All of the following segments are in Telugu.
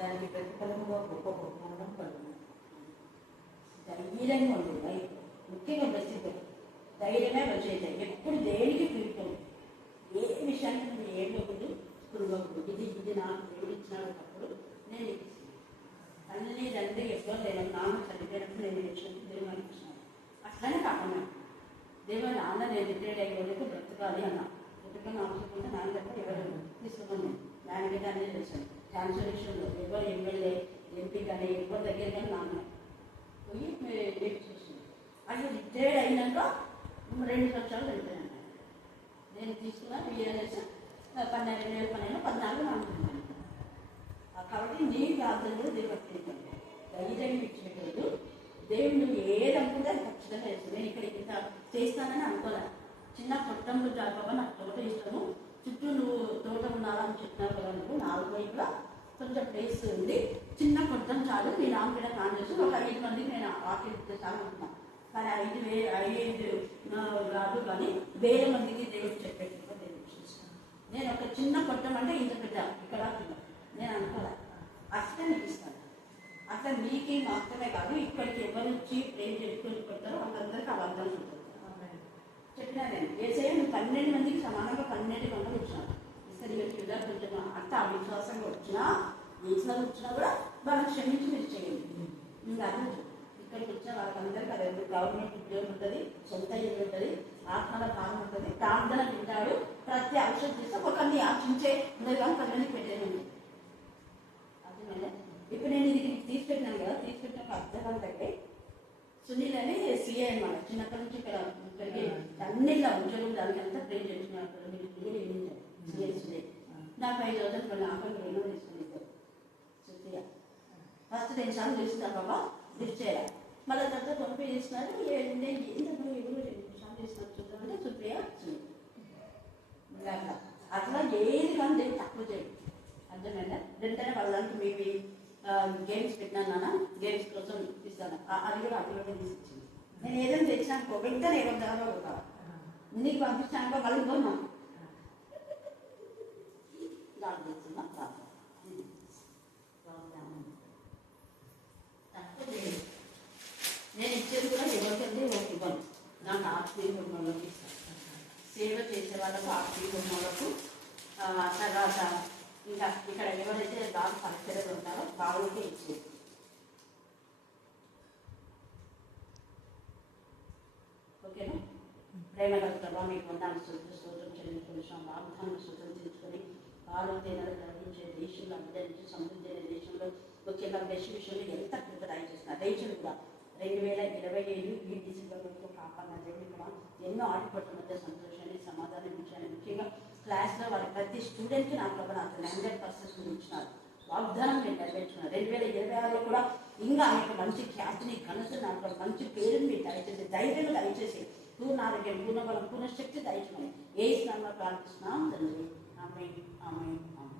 దానికి ప్రతిఫలంగా గొప్ప బహుమానం కలుగుతుంది. ధైర్యంగా ఉంది లైఫ్, ముఖ్యంగా బ్రతికి ధైర్యమే వచ్చేది. ఎప్పుడు దేనికి ఫీల్డ్ ఏ విషయాన్ని నువ్వు ఏడవద్దు, కురుగకూడదు. ఇది నాకు దేవుడు ఇచ్చినప్పుడు నేను అన్నీ తండ్రి ఎక్కువ లేదు నాన్న చనిపోయినప్పుడు నేను ఇచ్చినప్పుడు దేవుడు ఇచ్చినాను. అట్లనే కాకుండా దేవుడు నాన్న నేను రిటైర్డ్ అయ్యేందుకు బ్రతకాలి అన్నా. బ్రతకని అవసరం నాన్న దగ్గర ఎవరు తీసుకున్నాను. దానికి అన్నీ చేశాను. క్యాన్సర్ విషయంలో ఎవరు ఎమ్మెల్యే ఎంపీ కానీ ఎవరి దగ్గర కానీ నాన్న పోయి డేట్ చేసింది. అట్లా రిటైర్డ్ అయినాక 2 సంవత్సరాలు వెళ్ళిపోయాను. నేను తీసుకున్న VRS 12,000 అనుకుంటున్నాను. కాబట్టి నీ ప్రార్థన కూడా దేవుడు పట్టించండి. ధైర్యం ఇచ్చినట్టు దేవుడు నువ్వు ఏదనుకుంటే అది ఖచ్చితంగా చేస్తాను. నేను ఇక్కడ ఇంత చేస్తానని అనుకోలే. చిన్న పొట్టంలో జాగ్రత్తగా నాకు తోట ఇష్టము, చుట్టూ నువ్వు తోట ఉండాలని చెప్పినావు కదా. నువ్వు 4 వైపులా కొంచెం ప్లేస్ ఉంది, చిన్న పొట్టం చాలు. నేను ఆమె ప్లాన్ చేసి ఒక 5 మందికి నేను వాకింగ్ ఇచ్చేసాను అనుకున్నాను. కానీ 5 రాదు, కానీ 1000 మందికి దేవుడు చెప్పేట్టుగా దేవుడు చూస్తాను. నేను ఒక చిన్న పొట్టం అంటే ఇంత పెద్ద ఇక్కడ నేను అనుకోలే. అట్లా నీకు ఇస్తాను. అట్లా నీకు మాత్రమే కాదు, ఇక్కడికి ఎవరు వచ్చి ప్రేమ చేసుకొని పెడతారో వాళ్ళందరికీ అబద్ధం ఉంటుంది. చెప్పినా నేను ఏసయ్య నువ్వు 12 మందికి సమానంగా 12 మంది వచ్చినాను. సరే ఇక కొంచెం అంత అవిశ్వాసంగా వచ్చినా ఏసారి వచ్చినా కూడా వాళ్ళని క్షమించి మీరు చేయండి. ఇంకా అది ఇక్కడికి వచ్చిన వాళ్ళకందరికీ అదే గవర్నమెంట్ ఉద్యోగం ఉంటుంది, సొంత ఇల్లు ఉంటుంది, ఆత్మల భాగం ఉంటుంది, ప్రార్థన తింటాడు. ప్రతి ఔషధం చేస్తే ఒకరిని ఆశించే ఉండదు కానీ 10 మందికి పెట్టేది. అదే ఇప్పుడు నేను ఇది తీసుకెట్టినాను కదా, తీసుకెట్టిన ఒక అర్థం అయితే సునీల్ అని CA అనమాట. చిన్నప్పటి నుంచి ఇక్కడ ఇక్కడికి అన్నిట్లో ఉద్యోగం దానికి అంతా ట్రైన్ చేసినప్పుడు CA నాకు 5,000 నాకు 2 తీసుకునేది. సుప్రియ ఫస్ట్ 2 సార్లు చూస్తున్నా బాబా లిఫ్ట్ చేయాలి. మళ్ళీ తర్వాత పంపి చేస్తున్నారు. నేను ఎందుకు 2 సార్లు చేస్తున్నారు చూద్దామంటే సుప్రియ అట్లా అట్లా ఏది కానీ నేను తక్కువ చేయండి. అర్థమైందా? వెంటనే వాళ్ళంటే మేబీ గేమ్స్ పెట్టినాను నాన్న, గేమ్స్ కోసం ఇస్తాను. అది కూడా అభివృద్ధి తీసుకొచ్చింది. నేను ఏదైనా తెచ్చినానుకో వెంటనే 20 దాకా ఒక నీకు పంపించానుకో మళ్ళీ పోనా దాని తెస్తున్నా నేను ఇచ్చేది కూడా ఎవరికంటే ఇవ్వను. నాకు ఆర్టీఓ వాళ్ళకి ఇస్తాను. సేవ చేసే వాళ్ళకు ఆర్టీఓ వాళ్ళకు, తర్వాత ఇంకా ఇక్కడ ఎవరైతే బాగా పరిచయాలు ఉంటారో వాళ్ళకే ఇచ్చేది. ఓకేనా? ప్రేమ కలుగుతావా మీకు వందాన్ని స్తోత్రం చెల్లించుకొని వాగ్దానం స్వతంత్రించుకొని పాలు తేనెలు గ్రహించే దేశంలో అభివృద్ధి సమృద్ధి అయిన దేశంలో ముఖ్యంగా బెస్ట్ విషయంలో ఎంత ప్రిపేర్ చేస్తున్నారు. రైతులు కూడా 2027 ఈ డిసెంబర్ వరకు కాపాడిన దేవుడు ఇక్కడ ఎన్నో ఆడిపట్ల మధ్య సంతోషాన్ని సమాధానం ఇచ్చాను. ముఖ్యంగా క్లాస్లో వాళ్ళ ప్రతి స్టూడెంట్కి నాకు 100% ఇచ్చినారు. వాగ్దానం నేను నెరవేర్చుకున్నాను. 2026లో కూడా ఇంకా మీకు మంచి ఖ్యాతిని కనసు, నాకు మంచి పేరుని మీరు దయచేసి, ధైర్యం దయచేసి, పూర్ణ ఆరోగ్యం, పూర్ణ బలం, పూర్ణ శక్తి దయచుకొని ఏ స్నానంలో ప్రార్థిస్తున్నాం తండ్రి. ఆమేన్ ఆమేన్ ఆమేన్.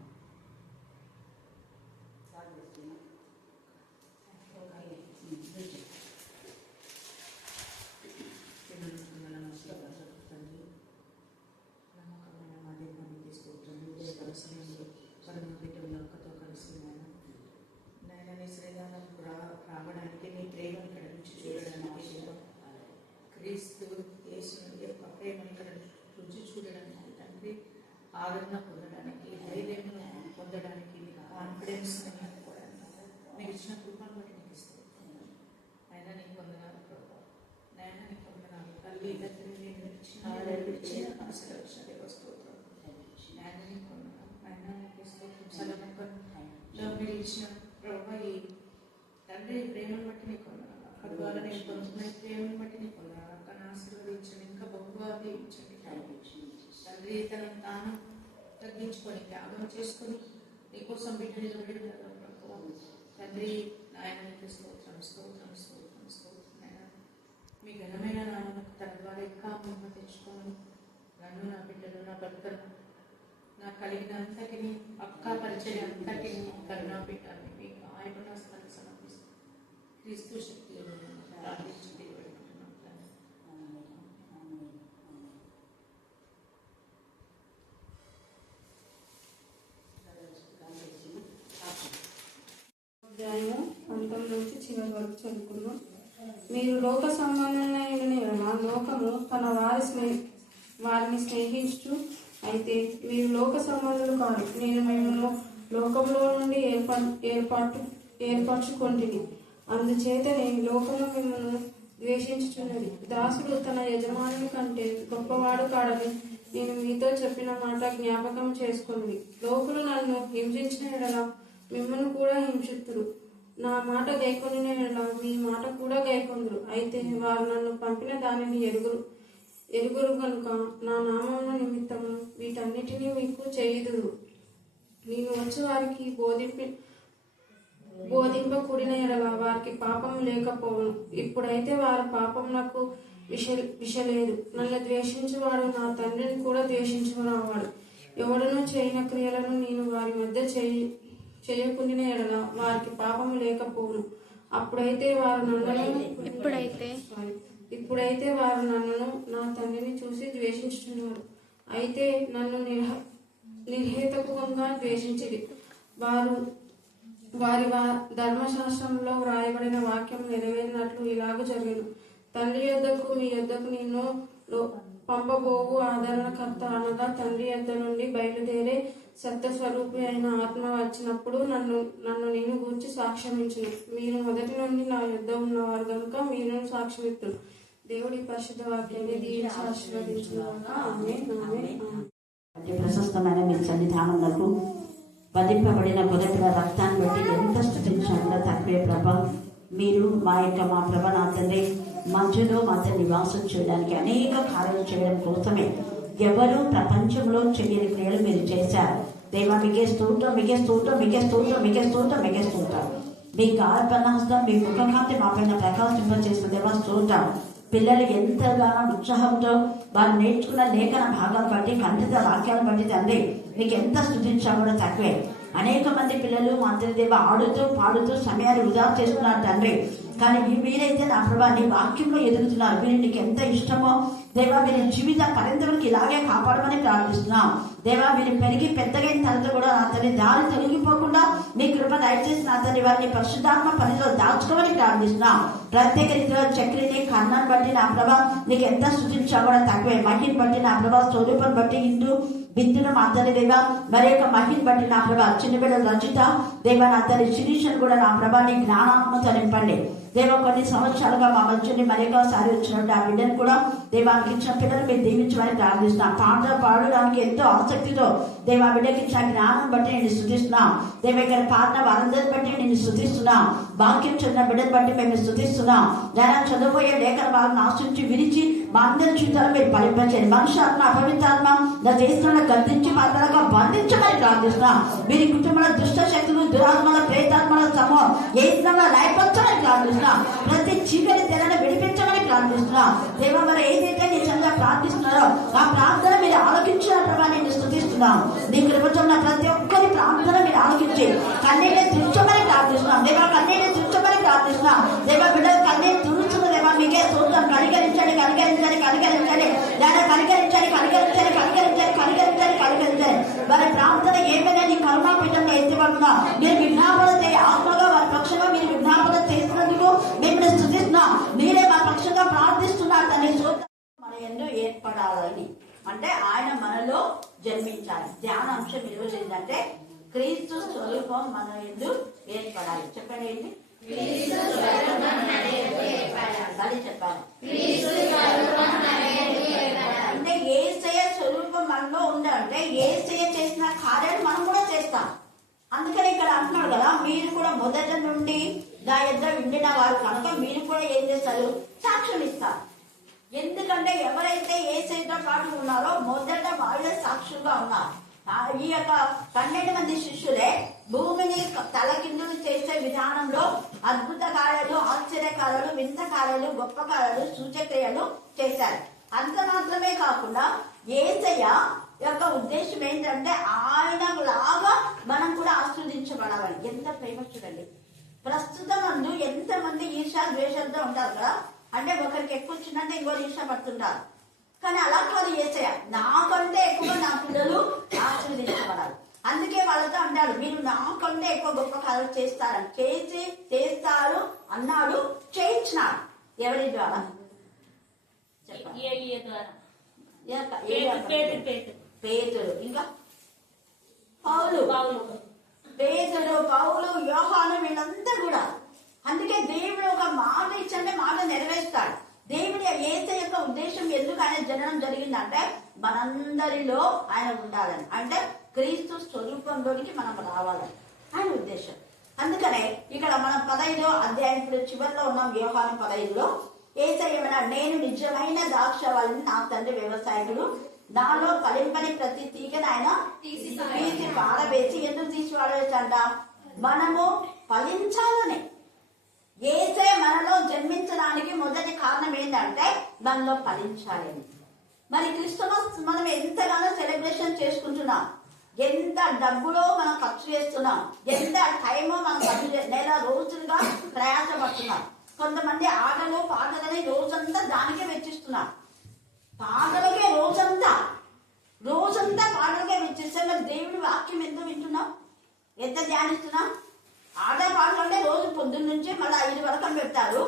రావడానికి మీ ప్రేమను ఇక్కడ నుంచి చూడడానికి, క్రీస్తు యేసు యొక్క ప్రేమను ఇక్కడ రుచి చూడడానికి, తండ్రి ఆదరణ పొందడానికి, ధైర్యం పొందడానికి, మీకు కాన్ఫిడెన్స్ మీరు ఇచ్చిన కృపను బట్టి నీకు ఇస్తాను. అయినా నీకు పొందనాలు ప్రభావ, నైనా నీకు పొందనాలు తల్లి దగ్గర నేను ఇచ్చిన ఆశీర్వచన దేవస్తోత్రం. నైనా నీకు పొందనాలు, నైనా నీకు స్తోత్రం. సలముఖంలో మీరు ఇచ్చిన ప్రభావ ఈ తండ్రి ప్రేమను బట్టి నీకు పొందనాలు. అక్కడ ద్వారా నేను పొందుతున్న ప్రేమను బట్టి నీకు పొందనాలు. అక్కడ ఆశీర్వదించండి, ఇంకా బహుగా దీవించండి. తండ్రి తనను తాను తగ్గించుకొని త్యాగం చేసుకొని నీకోసం బిడ్డని విడుదల తండ్రి. నాయన నీకు స్తోత్రం స్తోత్రం స్తోత్రం స్తోత్రం. నాయన మీ ఘనమైన నాన్నకు తన ద్వారా ఇంకా మహిమ తెచ్చుకొని నన్ను, నా బిడ్డలు, నా భర్తను, నాకు కలిగిన అంతటిని, అక్క పరిచయం అంతటిని, కరుణా పీఠాన్ని మీకు ఆయన స్థానికి సమర్పిస్తాను. క్రీస్తు శక్తిలో ప్రార్థించి దేవుడుకుంటున్నాం. చివరి వరకు చదువుకున్నాం. మీరు లోక సంబంధమైన లోకము తన వారిని స్నేహించు. అయితే మీరు లోక సంబంధులు కాదు, నేను మిమ్మల్ని లోకంలో నుండి ఏర్పరచుకొంటిని. అందుచేతనే లోకము మిమ్మల్ని ద్వేషించుచున్నది. దాసుడు తన యజమానుని కంటే గొప్పవాడు కాడని నేను మీతో చెప్పిన మాట జ్ఞాపకం చేసుకుని. లోకులు నన్ను హింసించిన ఎడల మిమ్మల్ని కూడా హింసిస్తురు. నా మాట గైకొనిన ఎడల మీ మాట కూడా గైకొందురు. అయితే వారు నన్ను పంపిన దానిని ఎరుగురు కనుక నా నామమున నిమిత్తము వీటన్నిటినీ మీకు చేయుదురు. నేను వచ్చి వారికి బోధింపకూడిన ఎడల వారికి పాపం లేకపోవును. ఇప్పుడైతే వారి పాపమునకు విషలేదు. నన్ను ద్వేషించువాడు నా తండ్రిని కూడా ద్వేషించుకునేవాడు. ఎవడనూ చేయని క్రియలను నేను వారి మధ్య చేయకుండిన ఎడల వారికి పాపము లేకపోవును. ఇప్పుడైతే వారు నన్ను నా తండ్రిని చూసి ద్వేషించుతున్నారు. అయితే నన్ను నిర్హేతుకంగా ద్వేషించిది. వారి ధర్మశాస్త్రంలో వ్రాయబడిన వాక్యం నెరవేరినట్లు ఇలాగ జరిగను. తండ్రి యొద్దకు మీ యొద్దకు నిన్ను పంపబోవు ఆదరణకర్త అనగా తండ్రి యొద్ద నుండి బయలుదేరే సత్యస్వరూపి అయిన ఆత్మ వచ్చినప్పుడు నన్ను నేను గూర్చి సాక్ష్యమించును. మీరు మొదటి నుండి నా యొద్ద ఉన్నవారు కనుక మీరు సాక్ష్యమిత్తురు. దేవుడి పరిశుద్ధ వాక్యాన్ని దీవించి ఆశీర్వదించుగాక. ఆమేన్. ఆమేన్. ప్రశస్తమైన మీ సన్నిధానములకు వధింపబడిన గొర్రెపిల్ల రక్తాన్ని బట్టి ఎంత స్తుతించాలో తక్కువే ప్రభా. మీరు మా ప్రభ నా తండ్రి మధ్యలో మాతో నివాసం చేయడానికి అనేక కార్యాలు చేయడం కోసమే ఎవరు ప్రపంచంలో చేయని క్రియలు మీరు చేశారు. దేవా మీకే స్తోత్రం, మీకే స్తోత్రం, మీకే స్తోత్రం, మీకే స్తోత్రం, మీకే స్తోత్రం. మీ కార్పణాస్తం మీ ముఖకాంతి మా పైన ప్రకాశింపచేసిన దేవా స్తోత్రం. పిల్లలు ఎంతగానో ఉత్సాహంతో వారు నేర్చుకున్న లేఖన భాగాలు బట్టి ఖండిత వాక్యాలను బట్టి తండ్రి మీకు ఎంత స్తుతించా కూడా తక్కువే. అనేక మంది పిల్లలు మా దేవ ఆడుతూ పాడుతూ సమయాన్ని వృధా చేస్తున్నారు తండ్రి. కానీ మీరైతే నా ప్రభా నీ వాక్యంలో ఎదుగుతున్నారు. మీరు నీకు ఎంత ఇష్టమో దేవా మీరు జీవిత పరింతలకు ఇలాగే కాపాడమని ప్రార్థిస్తున్నాం. దేవా మీరు పెరిగి పెద్దగైన తర్వాత కూడా నా తల్లి దారి తొలగిపోకుండా మీ కృప దయచేసి నా తల్లి వారిని పరిశుద్ధాత్మ పనిలో దాచుకోమని ప్రార్థిస్తున్నాం. ప్రత్యేక రీతిలో చక్రిని కన్నాన్ని బట్టి నా ప్రభా నీకు ఎంత సృష్టించా కూడా తక్కువే. మహిని బట్టి నా ప్రభా స్వరూపం బట్టి ఇంటూ బిందును మా తల్లి దేవా మరి యొక్క మహిని బట్టి నా ప్రభా చిన్న బిడ్డ రచిత దేవా నా తల్లి శిరీషను కూడా నా ప్రభా నీ జ్ఞానాత్మతో నింపండి. దేవ కొన్ని సంవత్సరాలుగా మా మధ్యని మరొకసారి వచ్చినట్టు ఆ బిడ్డను కూడా దేవానికి ఇచ్చిన పిల్లలు మీరు దీవించమని ప్రార్థిస్తున్నాం. పాట పాడడానికి ఎంతో ఆసక్తితో దేవా బిడ్డకి ఇచ్చిన జ్ఞానం బట్టి నేను స్తుతిస్తున్నాం. దేవ ఇక్కడ పాడిన వారందరిని బట్టి నేను స్తుతిస్తున్నాం. వాక్యం చదివిన బిడ్డను బట్టి మేము స్తుతిస్తున్నాం. నేను చదువుపోయే లేఖన వారిని ఆశించి విరిచి మా అందరి జీవితాలు మీరు ఫలింపచేయండి. మనుషులాత్మ అపవిత్రాత్మ నా దేశంలో గద్దించి మా తరగా బంధించమని ప్రార్థిస్తున్నాం. మీరు కుటుంబంలో దుష్ట శక్తులు దురాత్మల ప్రేతాత్మల సమూహం ఏ విధంగా లయపరచమని ప్రార్థిస్తున్నాం. ప్రతి చీకటి తెరను విడిపించమని ప్రార్థిస్తున్నాం. దేవ మరి ఏదైతే నిజంగా ప్రార్థిస్తున్నారో ఆ ప్రార్థన మీరు ఆలోచించిన ప్రభావ నేను స్తుతిస్తున్నాం. నీ కృపచొన్న ప్రతి ఒక్కరి ప్రార్థన మీరు ఆలోచించి కన్నీళ్ళే తుచ్చమని ప్రార్థిస్తున్నాం. దేవా కన్నీళ్ళే తుచ్చమని ప్రార్థిస్తున్నాం. దేవ బిడ్డలు కన్నీళ్ళు తుడుచున్న దేవా మీకే చూద్దాం. కనికరించండి, కనికరించండి, కనికరించండి, లేదా కనికరించండి, కనికరించండి, కనికరించండి, కనికరించండి, కనికరించండి. వారి ప్రార్థన ఏమైనా నీ కరుణాపీఠంలో ఎత్తిపడుతున్నా మీరు విజ్ఞాపన ఆత్మగా వారి పక్షంగా మీరు విజ్ఞాపన చేసినందుకు మేము స్తుతిస్తున్నాం. మీరే మా పక్షంగా ప్రార్థిస్తున్నారు. దాన్ని మన ఎందు ఏర్పడాలని అంటే ఆయన మనలో జన్మించాలి. ధ్యానాంశం ఈరోజు ఏంటంటే క్రీస్తు స్వరూపం మన ఎందు ఏర్పడాలి. చెప్పండి ఏంటి చెప్పాలి అంటే యేసయ్య స్వరూపం మనలో ఉండాలంటే యేసయ్య చేసిన కార్యాలు మనం కూడా చేస్తాం. అందుకని ఇక్కడ అంటున్నాడు కదా మీరు కూడా మొదట నుండి నా యొద్ద ఉండిన వారు కనుక మీరు కూడా ఏం చేస్తారు సాక్ష్యం ఇస్తారు. ఎందుకంటే ఎవరైతే యేసయ్యతో పాటు ఉన్నారో మొదట వాళ్ళే సాక్షులుగా ఉన్నారు. ఈ యొక్క 12 మంది శిష్యులే భూమిని తలకిందులు చేసే విధానంలో అద్భుత కార్యాలు, ఆశ్చర్య కార్యాలు, వింత కార్యాలు, గొప్ప కార్యాలు, సూచక్రియలు చేశారు. అంత మాత్రమే కాకుండా యేసయ్య యొక్క ఉద్దేశం ఏంటంటే ఆయన లాగా మనం కూడా ఆస్వాదించబడాలి. ఎంత ప్రేమ చూడండి. ప్రస్తుతం అందు ఎంతమంది ఈర్ష్య ద్వేషంతో ఉంటారు కదా. అంటే ఒకరికి ఎక్కువ వచ్చిందంటే ఇంకోరు ఈర్ష్య పడుతుంటారు. కానీ అలా కాదు యేసయ్య నాకంటే ఎక్కువ నా పిల్లలు ఆశీర్వదించబడాలి. అందుకే వాళ్ళతో అంటాడు మీరు నాకంటే ఎక్కువ గొప్ప కార్యాలు చేస్తారని. చేస్తారు అన్న ద్వారా చెప్పండి. పేతురు, ఇంకా పౌలు, పేతురు, పౌలు, యోహాను, వీళ్ళంతా కూడా. అందుకే దేవుడు ఒక మాట ఇచ్చంటే మాట నెరవేరుస్తాడు. దేవుడి యేసయ్య యొక్క ఉద్దేశం ఎందుకు ఆయన జననం జరిగిందంటే మనందరిలో ఆయన ఉండాలని, అంటే క్రీస్తు స్వరూపంలోనికి మనం రావాలని ఆయన ఉద్దేశం. అందుకనే ఇక్కడ మనం 15వ అధ్యాయం ఇప్పుడు చివరిలో ఉన్నాం. యోహాను 15లో యేసయ్య ఏమన్నా, నేను నిజమైన ద్రాక్షవల్లిని, నా తండ్రి వ్యవసాయకుడు, నాలో ఫలింపని ప్రతి తీగను ఆయన తీసి పారవేసి. ఎందుకు తీసి పారవేసంట? మనము ఫలించాలని. యేసయ్య మనలో జన్మించడానికి మొదటి కారణం ఏంటంటే మనలో ఫలించాలని. మరి క్రిస్మస్ మనం ఎంతగానో సెలబ్రేషన్ చేసుకుంటున్నాం, ఎంత డబ్బులో మనం ఖర్చు చేస్తున్నాం, ఎంత టైమో మనం నెల రోజులుగా ప్రయాసపడుతున్నాం. కొంతమంది ఆటలు పాటలని రోజంతా దానికే వెచ్చిస్తున్నాం. పాటలకే రోజంతా పాటలకే వెచ్చిస్తే మరి దేవుడి వాక్యం ఎంత వింటున్నాం, ఎంత ధ్యానిస్తున్నాం? ఆట పాటలు అంటే రోజు పొద్దున్న నుంచి మళ్ళీ 5 వరకు అని పెడతారు.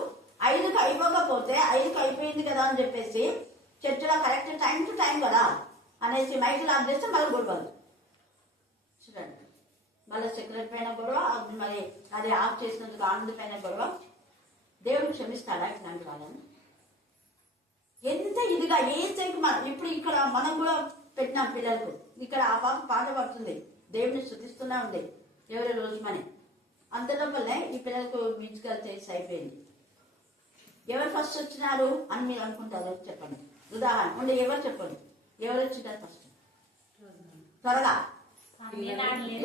5కి అయిపోకపోతే 5కి అయిపోయింది కదా అని చెప్పేసి చర్చిలో కరెక్ట్ టైం టు టైం కదా అనేసి మైకులు ఆఫ్ చేస్తే మళ్ళీ గొడవలు. చూడండి, మళ్ళీ సెక్రటరీ పైన గొడవ, మరి అది ఆఫ్ చేసినందుకు ఆనంద్ పైన గొడవ. దేవుడు క్షమిస్తాడా ఇట్లాంటి వాళ్ళని? ఎంత ఇదిగా ఏసైకి ఇప్పుడు ఇక్కడ మనం కూడా పెట్టినాం పిల్లలకు. ఇక్కడ ఆ పాట పడుతుంది, దేవుడిని శుద్ధిస్తూనే ఉంది ఎవరి రోజు మని. అంతలోపలనే ఈ పిల్లలకు మ్యూజికల్ చేసి అయిపోయింది. ఎవరు ఫస్ట్ వచ్చినారు అని మీరు అనుకుంటారు? చెప్పండి, ఉదాహరణ ఉండే ఎవరు చెప్పండి, ఎవరు వచ్చినారు ఫస్ట్? త్వరగా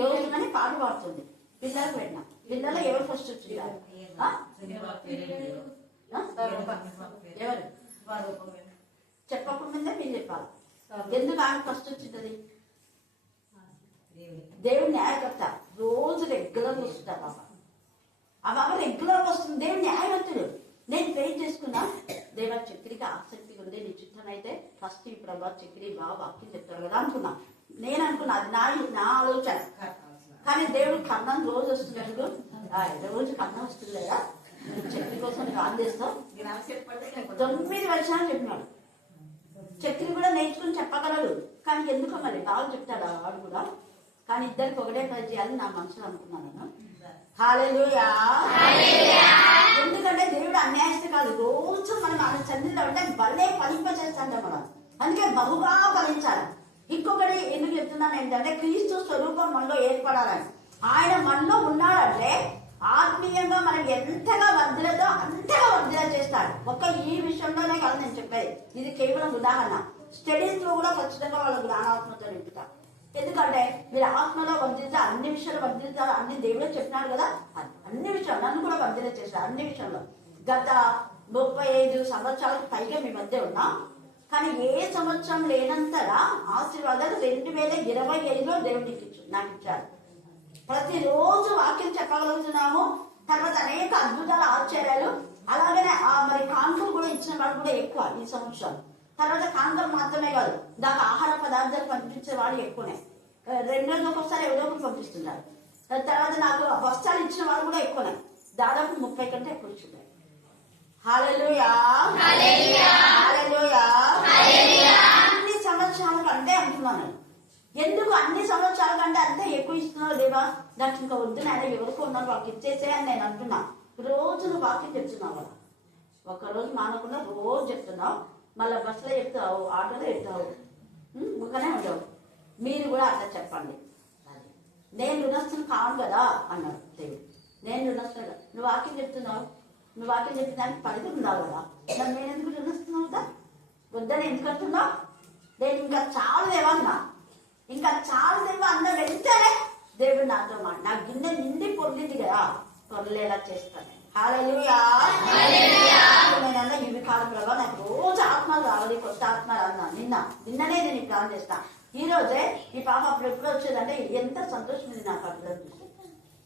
రోజు అని పాట పాడుతుంది, పిల్లలకు పెట్టినా. పిల్లలు ఎవరు ఫస్ట్ వచ్చినారు? ఎవరు చెప్పకుండా మీరు చెప్పాలి. ఎందుకు ఆమె ఫస్ట్ వచ్చింది? దేవుడి న్యాయకర్త. రోజు రెగ్యులర్ వస్తుంటారు బాబా. ఆ బాబా రెగ్యులర్ వస్తుంది. దేవుడి న్యాయవంతుడు. నేను పెయింట్ చేసుకున్నా, దేవా చక్రికి ఆసక్తిగా ఉంది, నీ చిత్రం అయితే ఫస్ట్ ఈ ప్రభా చక్రి బాగా వాక్యం చెప్తారు కదా అనుకున్నా. నేను అనుకున్నా, అది నా ఆలోచన. కానీ దేవుడు కన్నం రోజు వస్తున్నాడు, రోజు కన్నం వస్తుంది కదా చక్రి కోసం కాల్ చేస్తాం. 9 వచనాలు చెప్పినాడు. చక్రి కూడా నేర్చుకుని చెప్పగలడు, కానీ ఎందుకో మరి బాగా చెప్తాడు వాడు కూడా. కానీ ఇద్దరికి ఒకటే ట్రై చేయాలని నా మనసులో అనుకున్నాను నేను. హల్లెలూయా. ఎందుకంటే దేవుడు అన్యాయస్తే కాదు, రోజు మనం ఆయన సన్నిధిలో ఉంటే భలే ఫలింపజేస్తాం మనం. అందుకే బహుగా ఫలించాలి. ఇంకొకటి ఎందుకు చెప్తున్నాను ఏంటంటే క్రీస్తు స్వరూపం మనలో ఏర్పడాలని. ఆయన మనలో ఉన్నాడంటే ఆత్మీయంగా మనం ఎంతగా వర్ధిలతో అంతగా వర్ధిల చేస్తాడు. ఒక్క ఈ విషయంలోనే కాదు నేను చెప్పేది, ఇది కేవలం ఉదాహరణ. స్టడీస్ లో కూడా ఖచ్చితంగా వాళ్ళ జ్ఞానాత్మతో నింపుతారు. ఎందుకంటే మీరు ఆత్మలో వర్ధిల్తారు, అన్ని విషయాలు వర్ధిల్తారు. అన్ని దేవుడే చెప్పినాడు కదా, అన్ని విషయాలు నన్ను కూడా వర్ధిల చేశారు. అన్ని విషయంలో గత 35 సంవత్సరాలకు పైగా మీ మధ్య ఉన్నా, కానీ ఏ సంవత్సరం లేనంతగా ఆశీర్వాదాలు 2025లో దేవుడికి నాకు ఇచ్చారు. ప్రతిరోజు వాక్యం చెప్పగలుగుతున్నాము. తర్వాత అనేక అద్భుతాలు, ఆశ్చర్యాలు. అలాగనే మరి కానుకలు కూడా ఇచ్చిన వాడు కూడా ఎక్కువ ఈ సంవత్సరం. తర్వాత కానుకలు మాత్రమే కాదు, దాకా ఆహార పదార్థాలు పంపించే వాడు ఎక్కువనే. 2 రోజులకు ఒకసారి ఎవరో ఒకరు పంపిస్తున్నారు. తర్వాత నాకు వస్త్రాలు ఇచ్చిన వాడు కూడా ఎక్కువనే, దాదాపు 30 కంటే ఎక్కువ ఇచ్చున్నారు. హల్లెలూయా. హల్లెలూయా. అన్ని సంవత్సరాల కంటే అంటున్నాను. ఎందుకు అన్ని సంవత్సరాల కంటే అంతే ఎక్కువ ఇస్తున్నావు దేవా, నాకు ఇంకా వద్దు నాయన, ఎవరికో ఉన్నారు వాళ్ళకి ఇచ్చేసే అని నేను అంటున్నా. రోజు నువ్వు వాక్యం చెప్తున్నావు కదా, ఒక్కరోజు మానకుండా రోజు చెప్తున్నావు. మళ్ళీ బస్సులో చెప్తావు, ఆటోలో చెప్తావు, ఊకనే ఉండవు. మీరు కూడా అట్లా చెప్పండి. నేను రుణస్తుని కాను కదా అన్నాడు దేవుడు. నేను రుణస్తున్నా, నువ్వు వాక్యం చెప్తున్నావు, నువ్వు వాక్యం చెప్పిన దానికి పనికి ఉన్నావు కదా, మరి నేను ఎందుకు రుణస్తున్నావు కదా, వద్దని ఎందుకు అంటున్నావు? నేను ఇంకా చాలు దేవన్నా, ఇంకా చాలు దేవ అన్న వెంటనే దేవుడు నాతో మాట, నా గిన్నె నిండి పొందింది కదా, పొరలేలా చేస్తాను. హల్లెలూయా. నేనన్నా ఇవి కాదు ప్రభా, నాకు రోజు ఆత్మలు రావాలి, కొత్త ఆత్మ రాదు. నిన్ననే నేను ప్లాన్ చేస్తాను. ఈ రోజే ఈ పాప అప్పుడు ఎప్పుడు వచ్చేదంటే ఎంత సంతోషమైంది నాకు అప్పుడు చూస్తే,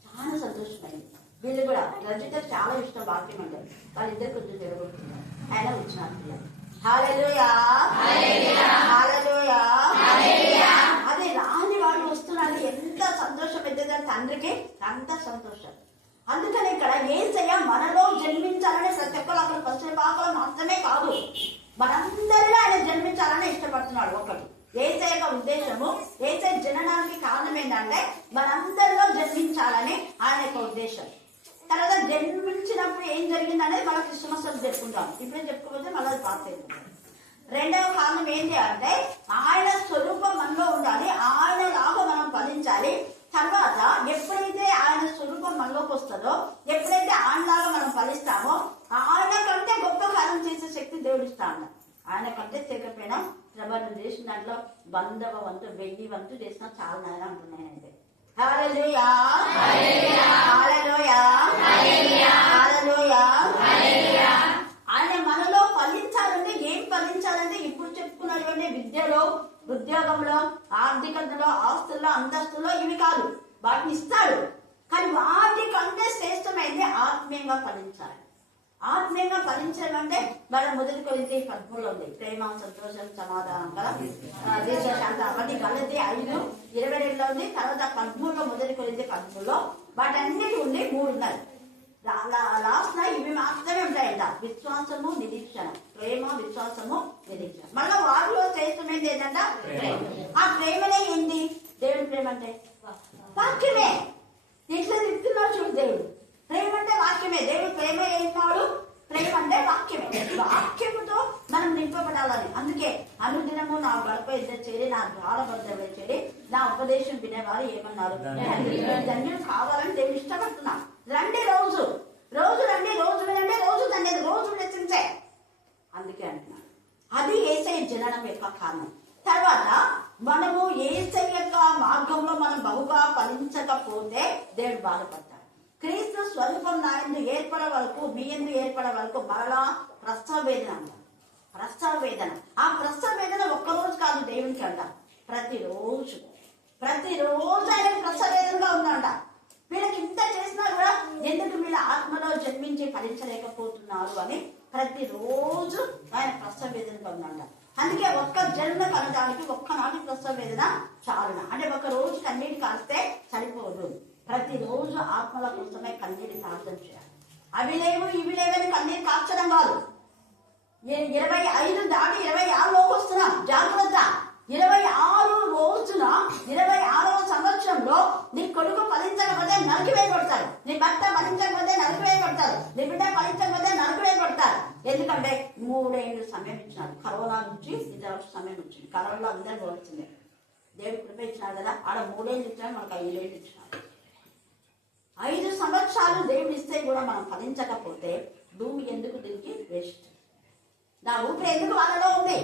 చాలా సంతోషమైంది. వీళ్ళు కూడా రజిత చాలా ఇష్టం వాక్యం అంటే, వాళ్ళిద్దరు కొంచెం జరగబడుతున్నారు. ఆయన వచ్చినారు పిల్లలు. హల్లెలూయా. హల్లెలూయా. అదే రాని వాళ్ళు వస్తున్నాడు, ఎంత సంతోషం అవుతుంది తండ్రికి, అంత సంతోషం. అందుకని ఇక్కడ యేసయ్య మనలో జన్మించాలని ప్రతి ఒక్కరు అక్కడ పశ్చిమపాకలు మాత్రమే కాదు, మనందరిలో ఆయన జన్మించాలని ఇష్టపడుతున్నాడు. ఒకటి యేసయ్య యొక్క ఉద్దేశము, యేసయ్య జననానికి కారణం ఏంటంటే మనందరిలో జన్మించాలని ఆయన యొక్క ఉద్దేశం. తర్వాత జన్మించినప్పుడు ఏం జరిగింది అనేది మనం క్రిస్మస్ చెప్పుకుంటాం. ఇప్పుడే చెప్పుకోకపోతే మళ్ళీ పాస్ అయిపోతుంది. రెండవ కారణం ఏంటి అంటే ఆయన స్వరూపం మనలో ఉండాలి, ఆయన లాగా మనం ఫలించాలి. తర్వాత ఎప్పుడైతే ఆయన స్వరూపం మనలోకి వస్తుందో, ఎప్పుడైతే ఆయనలాగా మనం ఫలిస్తామో, ఆయన కంటే గొప్ప కార్యం చేసే శక్తి దేవుడు ఇస్తాడు. ఆయన కంటే చేయకపోయినా ప్రభావం చేసిన దాంట్లో 100వ వంతు 1000 వంతు చేసినా చాలా నాయన అంటున్నాయంటే. హల్లెలూయా హల్లెలూయా హల్లెలూయా. ఆయన మనలో ఫలించాలంటే ఏం ఫలించాలంటే ఇప్పుడు చెప్పుకున్నటువంటి విద్యలో, ఉద్యోగంలో, ఆర్థికతలో, ఆస్తుల్లో, అంతస్తుల్లో ఇవి కాదు, వాటిని ఇస్తాడు. కానీ వాటికంటే శ్రేష్టమైంది ఆత్మీయంగా ఫలించాలి. ఆత్మీయంగా ఫలించడం అంటే మన మొదటి కొరింథీ 13 ఉంది, ప్రేమ, సంతోషం, సమాధానం కదా, దీర్ఘశాంతం. అవన్నీ గలతీ 5:22 ఉంది. తర్వాత 13 మొదటి కొరింథీ 13 వాటన్నిటి ఉంది, 3 ఉన్నాయి. లాస్ట్ ఇవి మాత్రమే ఉంటాయంట, విశ్వాసము, నిరీక్షణ. ప్రేమ, విశ్వాసము, నిరీక్షణ. మళ్ళీ వాటిలో శ్రేష్టమైంది ఏంటంటే ప్రేమ. ఆ ప్రేమనే ఏంటి? దేవుడి ప్రేమ అంటే వాక్యమే. ఇట్లా చెప్తున్నాడు చూడు దేవుడు. ప్రేమ అంటే వాక్యమే. దేవుడు ప్రేమ ఏంటాడు? ప్రేమ అంటే వాక్యమే. వాక్యముతో మనం నింపబడాలని. అందుకే అనుదినము నా గడప ఇద్దరు చేరి, నా ద్వారబద్ధ చేరి, నా ఉపదేశం వినేవారు ఏమన్నారు? ధన్యులు కావాలని దేవుడు ఇష్టపడుతున్నాను. రండి రోజు రండి, రోజు వినండి, రోజు దాన్ని రోజు ప్రశ్నించే. అందుకే అంటున్నాను, అది యేసయ్య జననం యొక్క కారణం. తర్వాత మనము యేసయ్య యొక్క మార్గంలో మనం బహుగా ఫలించకపోతే దేవుడు బాధపడతాడు. క్రీస్తు స్వరూపం నా యందు ఏర్పడే వరకు, మీ యందు ఏర్పడే వరకు మరలా ప్రసవ వేదన అంటారు. ప్రసవ వేదన. ఆ ప్రసవ వేదన ఒక్కరోజు కాదు దేవునికి అంట, ప్రతిరోజు ఆయన ప్రసవ వేదనగా ఉందంట. వీళ్ళకి ఇంత చేసినా కూడా ఎందుకు వీళ్ళ ఆత్మలో జన్మించి ఫలించలేకపోతున్నారు అని ప్రతిరోజు ఆయన ప్రసవ వేదనగా ఉందంట. అందుకే ఒక్క జన్మ కలడానికి ఒక్కనాటి ప్రసవ వేదన చాలున. అంటే ఒక రోజు కన్నీటి కాస్తే సరిపోదు, ప్రతిరోజు ఆత్మల కోసమే కన్నీటి ప్రార్థన చేయాలి. అవి లేవు ఇవి లేవని కన్నీరు కాల్చడం కాదు. 25 దాటి 26లోకి వస్తున్నాం, జాగ్రత్త. 26 రోజున 26వ సంవత్సరంలో నీ కొడుకు ఫలించకపోతే నరికివేయబడతారు, నీ భర్త ఫలించకపోతే నరికివేయబడతారు, నీ బిడ్డ ఫలించకపోతే నరికివేయబడతారు. ఎందుకంటే 3 ఏళ్ళు సమయం ఇచ్చినాడు. కరోనా నుంచి 2 సమయం వచ్చింది. కరోనాలో అందరూ పోల్చింది. దేవుడు కృప ఇచ్చినాడు కదా, ఆడ 3 ఏళ్ళు ఇచ్చినాడు, మనకు 5 ఏళ్ళు ఇచ్చినాడు. 5 సంవత్సరాలు దేవుడు ఇస్తే కూడా మనం ఫలించకపోతే భూమి ఎందుకు దీనికి వేస్ట్? నా ఊపిరి ఎందుకు వాళ్ళలో ఉంది?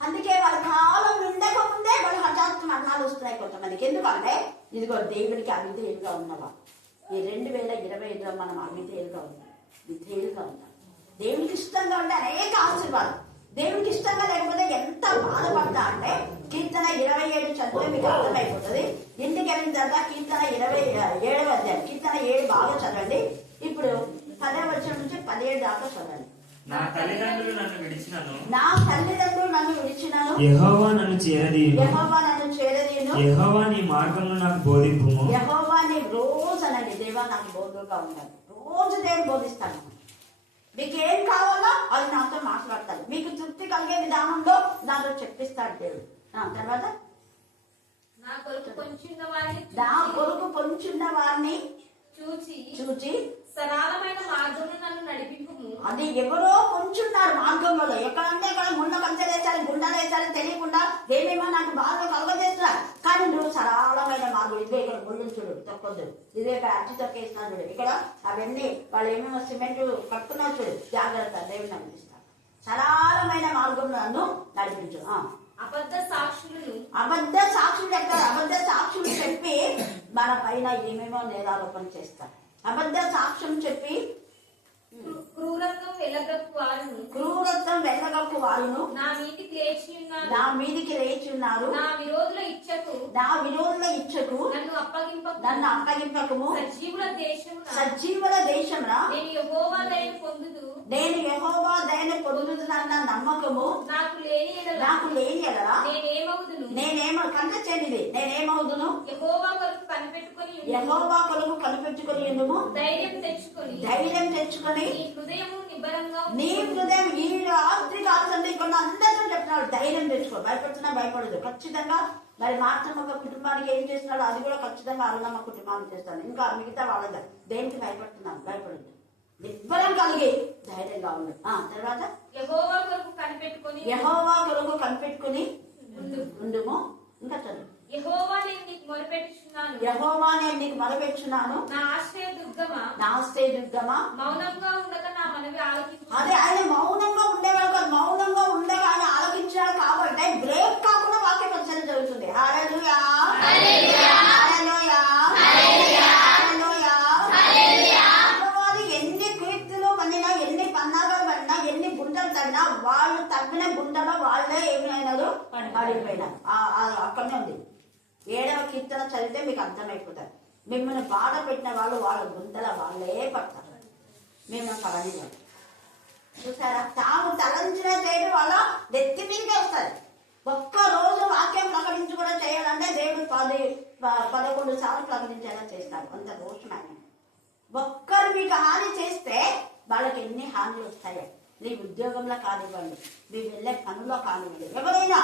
అందుకే వాళ్ళ కాలం నిండకముందే వాళ్ళు హఠాత్తు మరణాలు వస్తున్నాయి కొంతమందికి. ఎందుకంటే ఇదిగో దేవుడికి అవిధేయులుగా ఉన్నవా. ఈ 2025లో మనం అవిధేయులుగా ఉన్నాం, విధేయులుగా ఉన్నాం. దేవుడికి ఇష్టంగా ఉంటే అనేక ఆశీర్వాదం. దేవుడికి ఇష్టంగా లేకపోతే ఎంత బాధపడతా అంటే కీర్తన 27 చదివే మీకు అర్థమైపోతుంది. ఇంటికి వెళ్ళిన తర్వాత కీర్తన 27వ అధ్యాయం, కీర్తన 7 బాగా చదవండి. ఇప్పుడు 10వ వచనం నుంచి 17 దాకా చదవండి. నా తల్లిదండ్రులు నన్ను విడిచినను, యెహోవా నన్ను చేరదీయును, యెహోవా నీ మార్గమును నాకు బోధింపుము. యెహోవా నీ రోజు అనండి, దేవా నాకు బోధగా ఉండాలి. రోజు దేవుడు బోధిస్తాను. మీకు ఏం కావాలో అది నాతో మాట్లాడతాడు. మీకు తృప్తి కలిగే విధానంలో నాతో చెప్పిస్తాడు దేవుడు. తర్వాత నా కొరకు పొంచున్న వారిని చూచి సరళమైన మార్గంలో నన్ను నడిపింపుము. అది ఎవరో కొంచున్నారు మార్గంలో. ఎక్కడంటే అక్కడ ముళ్ళ కంచెలేసారు, గుండాలు వేసారు, తెలియకుండా ఏమేమో నాకు బాగా కలగజేస్తున్నారు. కానీ నువ్వు సరళమైన మార్గం. ఇదే ఇక్కడ ముళ్ళు చూడు, తొక్కొద్దు. ఇదే ఇక్కడ అట్టి తొక్కేసినా చూడు, ఇక్కడ అవన్నీ వాళ్ళు ఏమేమో సిమెంట్ కట్టుకున్నా చూడు, జాగ్రత్త. దేవుడు నడిపిస్తాడు. సరళమైన మార్గంలో నన్ను నడిపించు. అబద్ధ సాక్షులు ఎక్కడ? అబద్ధ సాక్షులు చెప్పి మన పైన ఏమేమో నేరారోపణ చేస్తారు. అబద్ధ సాక్ష్యం చెప్పి క్రూరత్వం వెళ్ళగక్కు వారును నా మీదికి లేచి ఉన్నారు. నా విరోధుల ఇచ్చకు నన్ను అప్పగింపకము. సజీవుల దేశమున నేను యెహోవా దయను పొందుదునన్న నమ్మకము నాకు లేని ఎడల నేనేమో కంటెస్ట్ ఏంటిది? నేనేమవుదును? యెహోవా కొరకు కనిపెట్టుకొని ఉండుము. యెహోవా కొరకు కనిపెట్టుకొని ఉండుము. ధైర్యం తెచ్చుకొని ధైర్యం తెచ్చుకొని నీ హృదయము నిబ్బరంగా నీ హృదయం ఈ రాత్రి కాల్సండి ఇక్కడ అందరితో చెప్తున్నాడు ధైర్యం తెచ్చుకో. భయపడుతున్నా భయపడదు. ఖచ్చితంగా మరి మాత్రం ఒక కుటుంబానికి ఏం చేస్తున్నాడు అది కూడా ఖచ్చితంగా అరుణమ్మ కుటుంబానికి చేస్తాను. ఇంకా మిగతా వాళ్ళ దేనికి భయపడుతున్నాను? భయపడదు. నిబ్బరం కలిగి ధైర్యంగా ఉండు. తర్వాత యెహోవా కొరకు కనిపెట్టుకొని యెహోవా కొరకు కనిపెట్టుకుని ఉండుము. ఉండుము. ఇంకా చదువు. యెహోవా నేను నీకు మొరపెట్టుచున్నాను. యెహోవా నేను నీకు మొరపెట్టుచున్నాను. నా ఆశ్రయ దుర్గమా, నా ఆశ్రయ దుర్గమా. మౌనంగా ఉండక నా మనవి ఆలకించు. అదే ఆయన మౌనంగా ఉండేవాడు కాదు. మౌనంగా ఉండగా ఆయన ఆలకించాడు కాబట్టి బ్రేక్ కాకుండా వాక్యం వచ్చేది జరుగుతుంది. హల్లెలూయా, హల్లెలూయా, హల్లెలూయా, హల్లెలూయా. అమ్మవారు ఎన్ని కీర్తులు పడినా, ఎన్ని పన్నాగాలు పడినా, ఎన్ని గుంటలు తవ్వినా వాళ్ళు తవ్విన గుంటలో వాళ్ళే ఏమైనారు? పడిపోయినారు. అక్కడనే ఉంది. 7వ కీర్తన చదివితే మీకు అర్థమైపోతారు. మిమ్మల్ని బాధ పెట్టిన వాళ్ళు వాళ్ళ గుంతల వాళ్ళే పడతారు. మేము పడనివ్వరు. చూసారా? తాము తలంచిన చేయడం వాళ్ళ నెత్తి మీదకే వస్తారు. ఒక్కరోజు వాక్యం ప్రకటించి కూడా చేయాలంటే దేవుడు 11 సార్లు ప్రకటించేలా చేస్తారు. అంత దోషం ఆయన. ఒక్కరు మీకు హాని చేస్తే వాళ్ళకి ఎన్ని హానిలు వస్తాయో. మీ ఉద్యోగంలో కానివ్వండి, మీ వెళ్ళే పనుల్లో కానివ్వండి, ఎవరైనా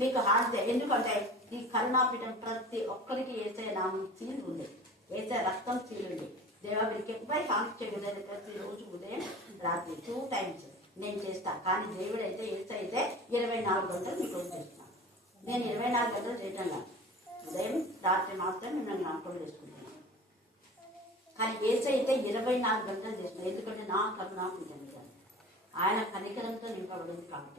మీకు హాని. ఎందుకంటే ఈ కరుణాపీఠం ప్రతి ఒక్కరికి వేసే నామం చీలు ఉంది, వేసే రక్తం చీలుంది. దేవా మీకు ఎప్పుడై కాంక్ష చేయలేదు. ప్రతిరోజు ఉదయం రాత్రి 2 times నేను చేస్తా. కానీ దేవుడు అయితే ఏసై అయితే 24 గంటలు మీకు చేస్తున్నాను. నేను 24 గంటలు చేయటంగా ఉదయం రాత్రి మాత్రం మిమ్మల్ని జ్ఞాపకం చేసుకుంటున్నాను. కానీ ఏసై అయితే 24 గంటలు చేస్తున్నాను. ఎందుకంటే నా కరుణాపీఠం ఆయన కనికరంతో నింపబడింది కాబట్టి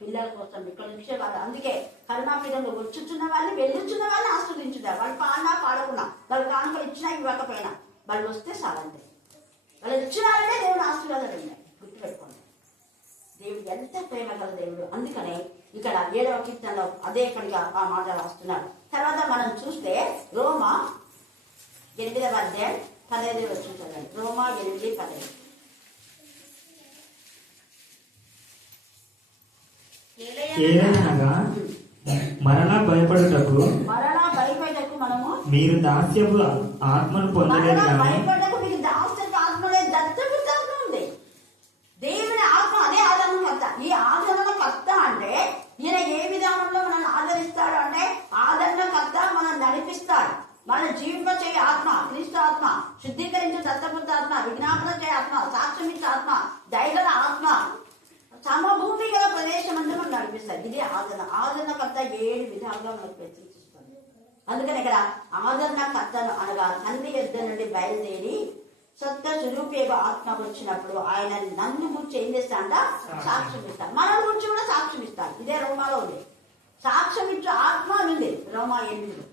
పిల్లల కోసం ఇక్కడ నుంచి వాళ్ళు. అందుకే కరుణాపీఠంలో వచ్చుచున్న వాళ్ళని వెళ్ళుచున్న వాళ్ళని ఆస్వాదించుతారు. వాళ్ళు పాడినా పాడకున్నా, వాళ్ళు కానుకలు ఇచ్చినా ఇవ్వకపోయినా వాళ్ళు వస్తే చాలంటే వాళ్ళు ఇచ్చినారంటే దేవుడు ఆశీర్వాదాలు ఉన్నాయి. గుర్తుపెట్టుకోండి, దేవుడు ఎంత ప్రేమ గల దేవుడు. అందుకనే ఇక్కడ 7వ కీర్తనలో అదే ఇక్కడిగా ఆ మాట రాస్తున్నారు. తర్వాత మనం చూస్తే రోమా 8వ అధ్యాయం 15 వచ్చి చదవండి. రోమా 8:15. ఏలయనగా మరలా భయపడుటకు మనము మీరు దాస్యపు ఆత్మను పొందలేదు కానీ భయపడకు. మీకు దాస్యపు ఆత్మలే దత్తపుత్ర ఆత్మ ఉంది. దేవుని ఆత్మ అదే ఆదరణకర్త. ఈ ఆదరణకర్త అంటే ఈయన ఏ విధానంలో మనల్ని ఆదరిస్తాడు అంటే ఆదరణకర్త మనల్ని నడిపిస్తాడు. మన జీవింప చేయ ఆత్మ క్రీస్తు ఆత్మ, శుద్ధీకరించే దత్తపుత్ర ఆత్మ, విజ్ఞాపన చేయ ఆత్మ, సాక్ష్యం ఇచ్చే ఆత్మ, దైవ ఆత్మ, సమభూమి గల ప్రదేశం అంటే మనం నడిపిస్తారు. ఇది ఆదరణకర్త 7 విధాలుగా మనకు ప్రత్యేకిస్తుంది. అందుకని ఇక్కడ ఆదరణకర్తను అనగా తండ్రి యొద్ద నుండి బయలుదేరి సత్త స్వరూపేగ ఆత్మ వచ్చినప్పుడు ఆయన నన్ను గురించి ఏం చేస్తాడంట? సాక్ష్యం ఇస్తాడు. మన గురించి కూడా సాక్ష్యం ఇస్తాడు. ఇదే రోమాలో ఉంది. సాక్ష్యం ఇచ్చే ఆత్మ ఉంది రోమా 8.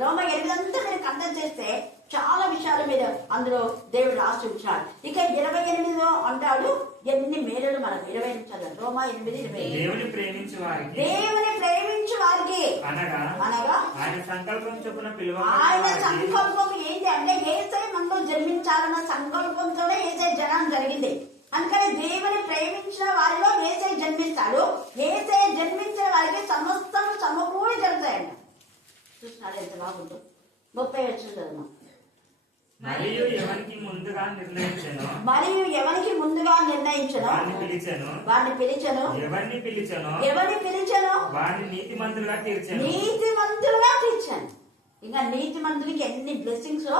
రోమా 8 అంతా మీరు కంటెంట్ చేస్తే చాలా విషయాల మీద అందులో దేవుడు రాసి ఉంచాడు. ఇక 28లో అంటాడు ఎన్ని మేలులు మనకు. 20 చదవండి. రోమా 8:20. దేవుని ప్రేమించు వారికి అనగా ఆయన సంకల్పం చొప్పున పిలువ. ఆయన సంకల్పం ఏంటి అంటే యేసయ్య మనలో జన్మించాలన్న సంకల్పంతోనే యేసయ్య జనం జరిగింది. అందుకని దేవుని ప్రేమించిన వారిలో యేసయ్య జన్మిస్తాడు. యేసయ్య జన్మించిన వారికి సమస్తం సమకూడి జరుగుతాయంట. చూసినాడు ఎంత బాగుంటుంది. 30 వచ్చిన చదువు. మరియు ఎవరికి ముందుగా నిర్ణయించను వారిని పిలిచెను ఎవరిని పిలిచెను వారిని నీతిమంతులుగా తీర్చాను. ఇంకా నీతిమంతులకి ఎన్ని బ్లెస్సింగ్స్.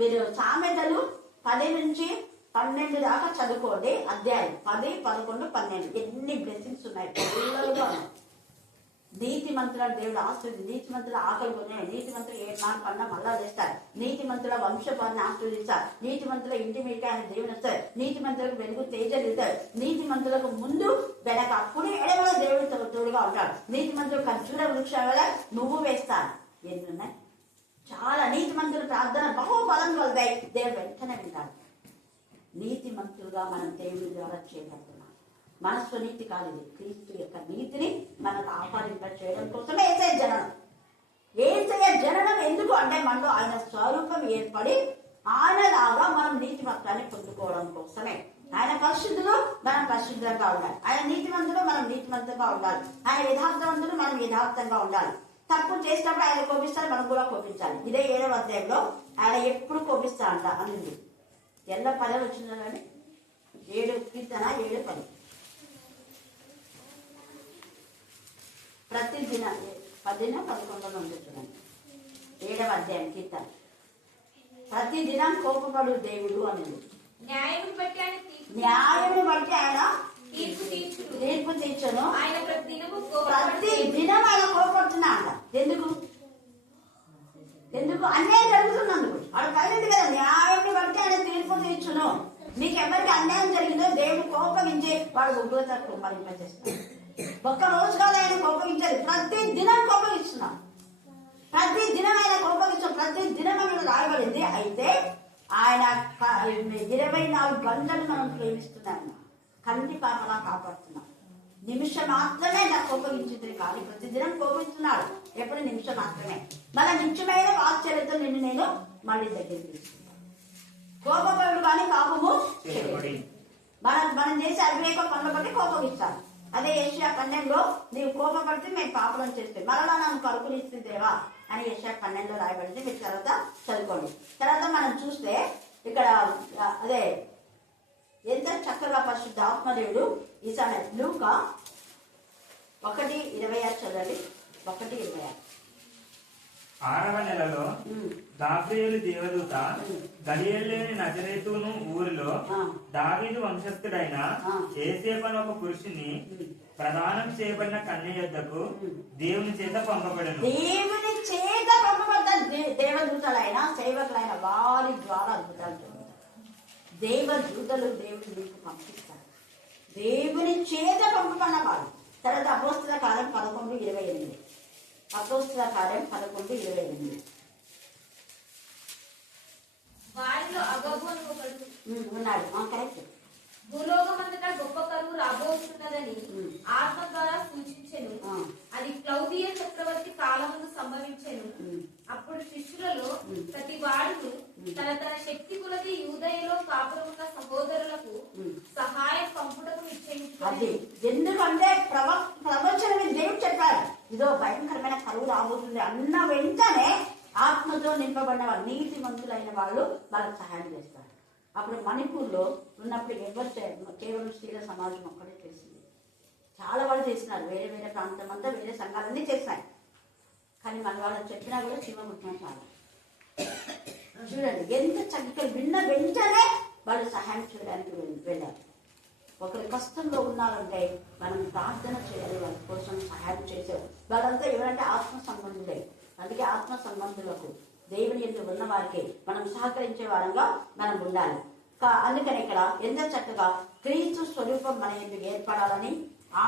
మీరు సామెతలు 10 నుంచి 12 దాకా చదువుకోండి. అధ్యాయం 10, 11, 12 ఎన్ని బ్లెస్సింగ్స్ ఉన్నాయి. పిల్లలుగా ఉన్నాయి. నీతి మంత్రుల దేవుడు ఆశ్రది. నీతి మంత్రుల ఆకలి కొనే నీతి మంత్రులు ఏ మాట పడినా మళ్ళా చేస్తారు. నీతి మంత్రుల వంశపాన్ని ఆశ్రదిస్తారు. నీతి మంత్రుల ఇంటి మీదకి ఆయన దేవుని వస్తారు. నీతి మంత్రులకు వెలుగు తేజలు ఇస్తారు. నీతి మంత్రులకు ముందు వెనక కుడి ఎడమల దేవుడు తోడుగా ఉంటాడు. నీతి మంత్రులు ఖర్జూర వృక్షం వల్ల నువ్వు వేస్తారు. ఎన్నున్నాయి చాలా. నీతి మంత్రుల ప్రార్థన బహుబలం కలుగుతాయి. దేవుడు వెంటనే వింటాడు. నీతి మంత్రులుగా మనం దేవుడి ద్వారా చేయబడుతున్నాం. మన స్వనీతి కాదు, ఇది క్రీస్తు యొక్క నీతిని మనకు ఆపాదింప చేయడం కోసమే యేసయ్య జననం. యేసయ్య జననం ఎందుకు అంటే మనలో ఆయన స్వరూపం ఏర్పడి ఆయనలాగా మనం నీతిమత్వాన్ని పొందుకోవడం కోసమే. ఆయన పరిశుద్ధులు, మనం పరిశుద్ధంగా ఉండాలి. ఆయన నీతిమంతులు, మనం నీతిమంతంగా ఉండాలి. ఆయన యథార్థవంతులు, మనం యథార్థంగా ఉండాలి. తప్పు చేసినప్పుడు ఆయన కోపిస్తారు, మనం కూడా కోపించాలి. ఇదే 7వ అధ్యాయంలో ఆయన ఎప్పుడు కోపిస్తా అంట అనింది. ఎంత పదాలు వచ్చిందో కానీ 7 కీర్తన 7:10. ప్రతి దిన 10-11 ఉంది చూడండి. 7వ అధ్యాయం కీర్తన. ప్రతి దినం కోపపడు దేవుడు అనేది. న్యాయమును బట్టి ఆయన న్యాయమును బట్టి ఆయన తీర్పు తీర్చును. ఆయన ప్రతి దినము ప్రతి దినం ఆయన కోపడుతున్నా అంట. ఎందుకు అన్యాయం జరుగుతున్నందుకు. వాడు కలిగింది కదా, న్యాయమును బట్టి ఆయన తీర్పు తీర్చును. మీకు ఎవరికి అన్యాయం జరిగిందో దేవుడు కోపగించి వాడు ఉగ్రత కుమ్మరింపజేస్తాడు. ఒక్క రోజు కాదు ఆయన కోపగించారు, ప్రతి దినం కోపగిస్తున్నాం. ప్రతి దినం ఆయన కోపగించాం, ప్రతి దినం అనేది రాయబడింది. అయితే ఆయన 24 గంటలు మనం ప్రేమిస్తున్నాం, కంటి పాపలా కాపాడుతున్నాం. నిమిషం మాత్రమే నాకు కోపగించింది కానీ ప్రతిదినం కోపిస్తున్నాడు. ఎప్పుడు నిమిషం మాత్రమే. మన నిమిషమైన ఆశ్చర్యతో నిన్ను నేను మళ్ళీ దగ్గరికి తీసుకున్నాను. కోపపడు కానీ పాపము మనం చేసే అవివేక పనుల బట్టి కోపగిస్తాను. అదే యెషయా 12లో నీవు కోపపడితే మేము పాపం చేస్తే మరలా నన్ను కరుకునిస్తుందేవా అని యెషయా 12లో రాయబడింది. మీరు తర్వాత చదువుకోండి. తర్వాత మనం చూస్తే ఇక్కడ అదే ఎంత చక్కగా పరిశుద్ధ ఆత్మదేవుడు ఈ సమయం లూకా 1:26 చదవండి. 1:26. 6వ నెలలో గాబ్రియేలు దేవదూత గలిలయలోని నజరేతును ఊరిలో దావీదు వంశస్థుడైన యోసేపు అనే ఒక పురుషుని ప్రదానం చేయబడిన కన్య యొద్దకు దేవుని చేత పంపబడెను. దేవుని చేత పంపబడ్డ దేవదూతలైన సేవకులైన వారి ద్వారా అద్భుతాలు జరుగుతాయి. దేవదూతలు దేవుని మీకు పంపిస్తారు. దేవుని చేత పంపబడిన వారు. తర్వాత అపోస్తుల కార్యం 11:28. అపోస్తుల కార్యం 11:28. వారిలో అగబు అని ఒకడు ఉన్నాడు. కరెక్ట్. భూలోకమంతటా గొప్ప కరువు రాబోతున్నదని ఆత్మ ద్వారా సూచించెను. అది క్లౌదియ చక్రవర్తి కాలమును సంభవించెను. అప్పుడు శిష్యులలో ప్రతి వాడు తన తన శక్తి కొలది యూదయలో కాపురమున్న సహోదరులకు సహాయం పంపుటకు నిశ్చయించుకున్నది. ఎందుకంటే ప్రవచనమే దేవుడు చెప్పాడు, ఇదో భయంకరమైన కరువు రాబోతుంది అన్న వెంటనే ఆత్మతో నింపబడిన వాళ్ళు నీతిమంతులైన వాళ్ళు వాళ్ళకి సహాయం చేస్తారు. అప్పుడు మణిపూర్లో ఉన్నప్పుడు ఎవరు కేవలం స్త్రీల సమాజం ఒక్కడే చేసింది. చాలా వాళ్ళు చేసినారు, వేరే వేరే ప్రాంతం అంతా వేరే సంఘాలన్నీ చేస్తాయి. కానీ మన వాళ్ళు చెప్పినా కూడా శివముఖ్యం చాలా. చూడండి ఎంత చక్కగా విన్న వెంటనే వాళ్ళు సహాయం చేయడానికి వెళ్ళారు. ఒకరి కష్టంలో ఉన్నారంటే మనం ప్రార్థన చేయాలి, వాళ్ళ కోసం సహాయం చేసేవారు. వాళ్ళంతా ఎవరంటే ఆత్మ సంబంధులే. అందుకే ఆత్మ సంబంధులకు దేవుని ఎందుకు ఉన్న వారికి మనం సహకరించే వారంగా మనం ఉండాలి. అందుకని ఇక్కడ ఎంత చక్కగా క్రీస్తు స్వరూపం మన ఎందుకు ఏర్పడాలని,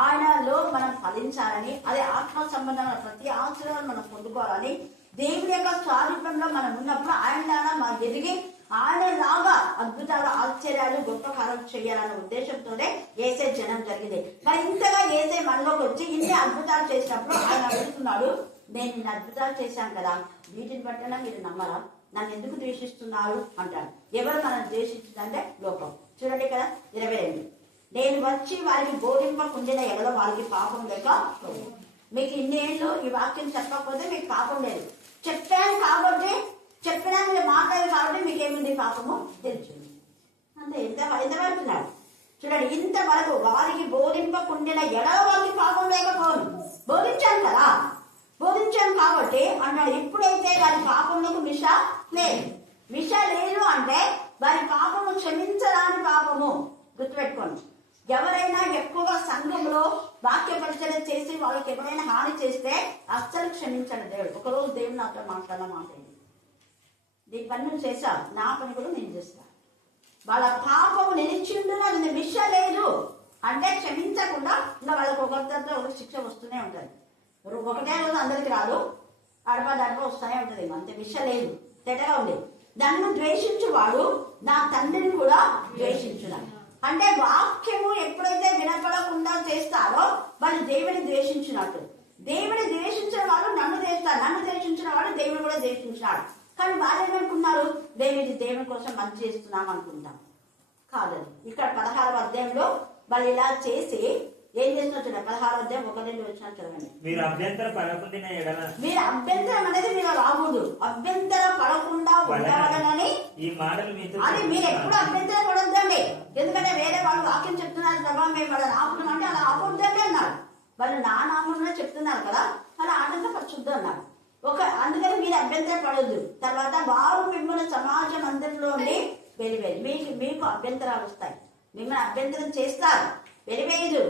ఆయనలో మనం ఫలించాలని, అదే ఆత్మ సంబంధమైన ప్రతి ఆశ్రయాన్ని మనం పొందుకోవాలని, దేవుని యొక్క స్వరూపంలో మనం ఉన్నప్పుడు ఆయన ద్వారా మనం ఎదిగి ఆయన లాగా అద్భుతాలు ఆశ్చర్యాలు గొప్ప కార్యాలు చేయాలనే ఉద్దేశంతోనే ఏసే జనం జరిగింది. మరి ఇంతగా ఏసే మనలోకి వచ్చి ఇన్ని అద్భుతాలు చేసినప్పుడు ఆయన అడుగుతున్నాడు, నేను ఇన్ని అద్భుతాలు చేశాను కదా, వీటిని బట్టినా మీరు నమ్మరా, నన్ను ఎందుకు ద్వేషిస్తున్నారు అంటాడు. ఎవరు మనం ద్వేషించిందంటే లోకం. చూడండి కదా 22. నేను వచ్చి వారికి బోధింపకుండిన ఎవరో వారికి పాపం లేక. మీకు ఇన్ని ఏళ్ళు ఈ వాక్యం చెప్పకపోతే మీకు పాపం లేదు. చెప్పాను కాబట్టి, చెప్పినా మీరు మాట్లాడారు కాబట్టి మీకేమింది పాపము తెలుస్తుంది. అంటే ఎంతవరకున్నాడు చూడండి. ఇంతవరకు వారికి బోధింపకుండిన ఎడవ వారికి పాపం లేకపోను. బోధించాను కదా, బోధించాను కాబట్టి అన్నాడు. ఎప్పుడైతే వారి పాపములకు మిష లేదు, మిష లేదు అంటే వారి పాపము క్షమించరాని పాపము. గుర్తుపెట్టుకోండి. ఎవరైనా ఎక్కువగా సంఘంలో వాక్య పరిచయం చేసి వాళ్ళకి ఎవరైనా హాని చేస్తే అస్సలు క్షమించండి దేవుడు. ఒకరోజు దేవుడు నాతో మాట్లాడాల మాట, నీ పని నువ్వు చేశావు, నా పని కూడా నేను చేస్తాను. వాళ్ళ పాపము నిలిచిండు, నాకు మిష లేదు అంటే క్షమించకుండా ఇంకా వాళ్ళకి ఒకరితో ఒకరికి శిక్ష వస్తూనే ఉంటుంది. ఒకటే రోజు అందరికి రాదు, అడప వస్తూనే ఉంటుంది. అంతే మిష లేదు, తెటగా ఉంది. నన్ను ద్వేషించువాడు నా తండ్రిని కూడా ద్వేషించున్నాడు. అంటే వాక్యము ఎప్పుడైతే వినపడకుండా చేస్తారో వాళ్ళు దేవుని ద్వేషించినట్టు. దేవుని ద్వేషించిన వాళ్ళు నన్ను ద్వేషిస్తారు, నన్ను ద్వేషించిన వాడు దేవుని కూడా ద్వేషించినాడు. కానీ వాళ్ళు ఏమనుకున్నారు, దేవుని కోసం మంచి చేస్తున్నాం అనుకుంటాం. కాదండి. ఇక్కడ 16వ అధ్యాయంలో వాళ్ళు ఇలా చేసి ఏం చేస్తున్నా చూడండి, 16వ అధ్యాయం 1-2 వచ్చిన చూడండి. మీరు అభ్యంతర పడకుండా ఎడల మీరు అభ్యంతరం అనేది మీరు రాకూడదు, అభ్యంతర పడకుండా ఉండవాలని ఈ మాటలు మీతో అది మీరు ఎప్పుడు అభ్యంతరం పడొద్దండి. ఎందుకంటే వేరే వాళ్ళు వాక్యం చెప్తున్నారు ప్రభావం మేము వాళ్ళని ఆపుతున్నామంటే అలా ఆపొద్దండి అన్నారు. వాళ్ళు నా నామంలో చెప్తున్నారు కదా, అలా ఆనందపరచుద్దు అన్నారు. అందుకని మీరు అభ్యంతరం పడొద్దు. తర్వాత వారు మిమ్మల్ని సమాజ మందిరంలోని వెలివేది, మీకు అభ్యంతరాలు వస్తాయి, మిమ్మల్ని అభ్యంతరం చేస్తారు, వెలివేయదు.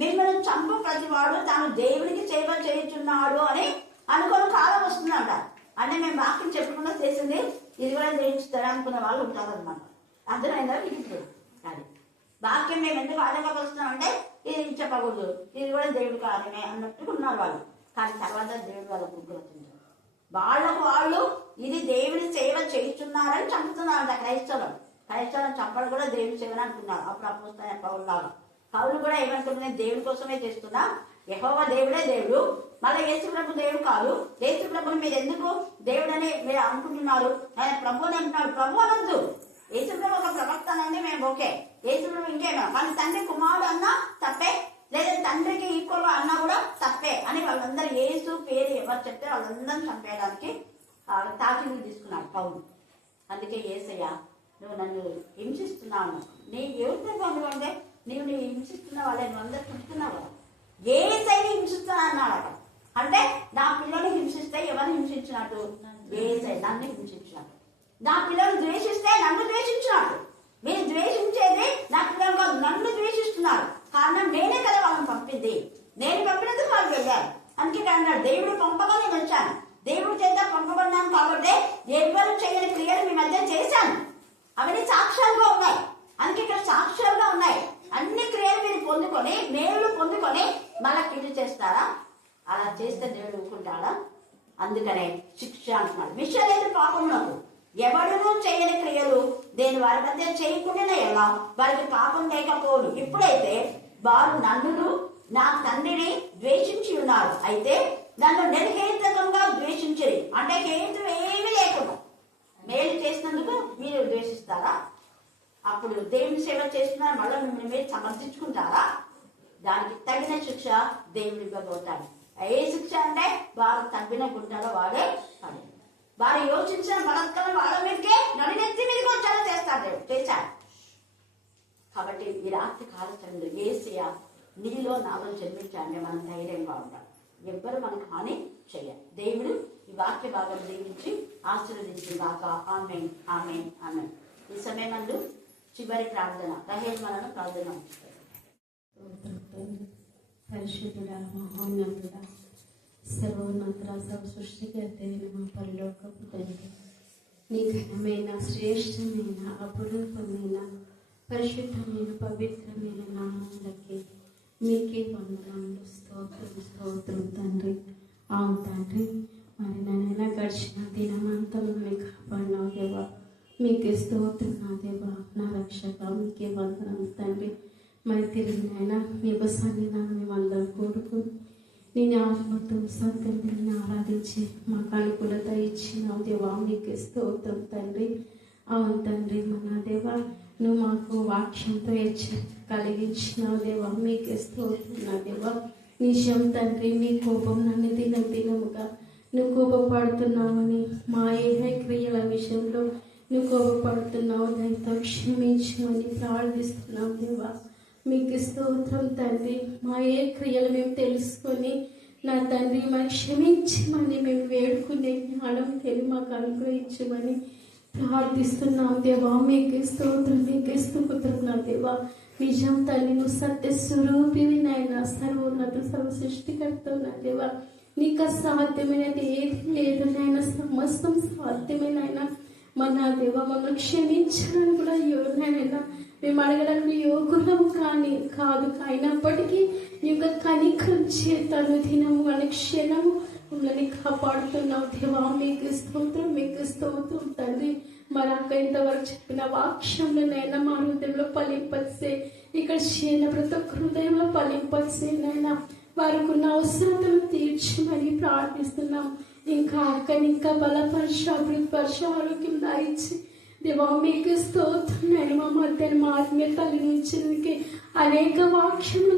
మిమ్మల్ని చంపు ప్రతివాడు తాను దేవునికి సేవ చేయుచున్నాడు అని అనుకున్న కాలం వస్తుందంట. అంటే మేము వాక్యం చెప్పకుండా చేసింది ఇది కూడా చేయించుతారా అనుకున్న వాళ్ళు ఉంటారనమాట. అర్థమైందా మీకు ఇప్పుడు? అది వాక్యం మేము ఎందుకు ఆటంకపరుస్తున్నామంటే ఇది చెప్పకూడదు, ఇది కూడా దేవుడి కార్యమే అన్నట్టు ఉన్నారు వాళ్ళు. కానీ తర్వాత దేవుడు వాళ్ళ గుర్తు వచ్చింది, వాళ్ళు ఇది దేవుడి సేవ చేస్తున్నారని చంపుతున్నారంట. క్రైస్తవులను చంపడం కూడా దేవుడి సేవని అనుకున్నారు. అప్పుడు అపోస్తలుడైన పౌలులాగా పౌలు కూడా ఏమనుకుంటున్నాను, దేవుడి కోసమే చేస్తున్నా, యెహోవా దేవుడే దేవుడు, మళ్ళీ యేసు ప్రభు దేవుడు కాదు, యేసు ప్రభుని మీరు ఎందుకు దేవుడని మీరు అనుకుంటున్నారు, ఆయన ప్రభు అని అంటున్నాడు. ప్రభు అనొద్దు, యేసు ప్రభు ఒక ప్రవక్త అనండి మేము ఓకే, యేసు ప్రభు ఇంకేమో వాళ్ళ తండ్రి కుమారుడు అన్నా తప్పే, లేదా తండ్రికి ఈక్వల్ అన్నా కూడా తప్పే అని వాళ్ళందరూ యేసు పేరు ఎవరు చెప్తే వాళ్ళందరూ చంపేయడానికి తాకీదు తీసుకున్నాడు పౌలు. అందుకే యేసయ్య నువ్వు నన్ను హింసిస్తున్నావు, నీ ఎవరితో అంటే నీవు హింసిస్తున్న వాళ్ళని నువ్వు అందరు చుట్టుకున్నావు కదా, యేసయ్యని హింసిస్తున్నా అన్నాడు అక్కడ. అంటే నా పిల్లల్ని హింసిస్తే ఎవరిని హింసించినట్టు? యేసయ్య నన్ను హింసించినట్టు. నా పిల్లలు ద్వేషిస్తే నన్ను ద్వేషించినట్టు. మీరు ద్వేషించేది నా పిల్లలు కాదు, నన్ను ద్వేషిస్తున్నారు. కారణం నేనే కదా వాళ్ళని పంపింది, నేను పంపినందుకు వాళ్ళు వెళ్ళారు. అందుకే అన్నాడు దేవుడు పంపగా నేను వచ్చాను, దేవుడి చేత పంపబడినాను కాబట్టి ఎవరు చేయని క్రియలు మీ మధ్య చేశాను, అవన్నీ సాక్ష్యాలుగా ఉన్నాయి. అందుకే ఇక్కడ సాక్ష్యాలుగా ఉన్నాయి. అన్ని క్రియలు మీరు పొందుకొని మేలు పొందుకొని మళ్ళా కీడు చేస్తారా? అలా చేస్తే దేవుడు ఊరుకుంటాడా? అందుకనే శిక్ష అంటున్నాడు. మిష లేదు పాపమునకు ఎవడునూ చేయని క్రియలు నేను వారి మధ్య చేయకుండా ఎలా వారికి పాపం లేకపోను. ఇప్పుడైతే వారు నన్ను నా తండ్రిని ద్వేషించి ఉన్నారు, అయితే నన్ను నిర్హేతుకంగా ద్వేషించరు. అంటే హేతు ఏమీ లేకుండా మేలు చేసినందుకు మీరు ద్వేషిస్తారా? అప్పుడు దేవుని సేవ చేస్తున్నారు, మళ్ళీ మిమ్మల్ని మీరు సమర్థించుకుంటారా? దానికి తగిన శిక్ష దేవుడు ఇవ్వబోతాడు. ఏ శిక్ష అంటే వారు తగ్గిన గుంటలో వాడే పని, వారు యోచించిన బలత్కారం వాళ్ళ మీదకే నడినెత్తి మీదకి వచ్చారో చేస్తాడు దేవుడు, చేశాడు. కాబట్టి ఈ రాత్రి కాలచండు యేసయ్య నీలో నాలో జన్మించాలని మనం ధైర్యంగా ఉంటాం. ఎవ్వరు మనకు హాని చేయాలి. దేవుడు ఈ వాక్య భాగం దీవించి ఆశీర్వదించిన దాకా ఆమేన్ ఆమేన్ ఆమేన్. ఈ సమయమందు చివరి ప్రార్థన రహేల్ మనను ప్రార్థన పరిశుద్ధుడా, మహోన్నతుడా, సర్వోన్నతుడా, సర్వ సృష్టికర్త మా పరలోకపు తండ్రి, నీ ఘనమైన శ్రేష్టమైన అపురూపమైన పరిశుద్ధమైన పవిత్రమైన నామములకి మీకే వందనాలు, స్తోత్రం తండ్రి. అవును తండ్రి, మరి నైనా గడిచిన దినమంతా మీకు కాపాడినావు దేవా, మీకే స్తోత్రం నా దేవా, నా రక్షక, మీకే వందనాలు తండ్రి. మరి తిరిగి నైనా మీ సన్నిధానం మేమందరం కూడుకుని నేను ఆత్మతో సత్యం ఆరాధించి మాకు అనుకూలత ఇచ్చినావు దేవా, మీకే స్తోత్రం తండ్రి. అవును తండ్రి, మన దేవా నువ్వు మాకు వాక్యంతో కలిగించినావు దేవా, మీకే స్తోత్రం నా దేవా. నిజం తండ్రి, మీ కోపం నన్ను దినముగా నువ్వు కోపపడుతున్నావని, మా ఏ క్రియల విషయంలో నువ్వు కోపపడుతున్నావు, దాంతో క్షమించమని ప్రార్థిస్తున్నావు దేవా, మీకు స్తోత్రం తండ్రి. మా ఏ క్రియలు మేము తెలుసుకొని నా తండ్రి మరి క్షమించమని మేము వేడుకునే జ్ఞానం తెలివి మాకు అనుగ్రహించమని ప్రార్థిస్తున్నాం దేవా, మీకే స్తోత్రం, మీకే స్తోత్రం నా దేవా. నిజం తండ్రి, నువ్వు సత్య స్వరూపివి నాయన, సర్వోన్నత సర్వ సృష్టికర్త నా దేవా, నీకు అసాధ్యమైనది ఏది లేదు నాయన, సమస్తం సాధ్యమే నాయన. మన దేవా మమ్మల్ని క్షమించాలని కూడా నాయన మేము అడగడానికి యోగులము కాదు, అయినప్పటికీ నీ యొక్క కనికరం చేత దినము అనే క్షణము మమ్మల్ని కాపాడుతున్నావు దేవా, మీకు స్తోత్రం, మీకు స్తోత్రం తండ్రి. మరి అక్క ఇంతవరకు చెప్పిన వాక్యంలోనైనా మా హృదయంలో ఫలింపచ్చే, ఇక్కడ చేసిన ప్రతి ఒక్క హృదయంలో ఫలింపచ్చే నైనా, వారికి ఉన్న అవసరతను తీర్చమని ప్రార్థిస్తున్నాం. ఇంకా అక్కని ఇంకా బలపరిచి అభివృద్ధిపరిచి ఆరోగ్యం దాయిచ్చి దేవా, మీకు స్తోత్రం. నేను మా మధ్య మా ఆత్మీయ తల్లి నుంచి అనేక వాక్యములు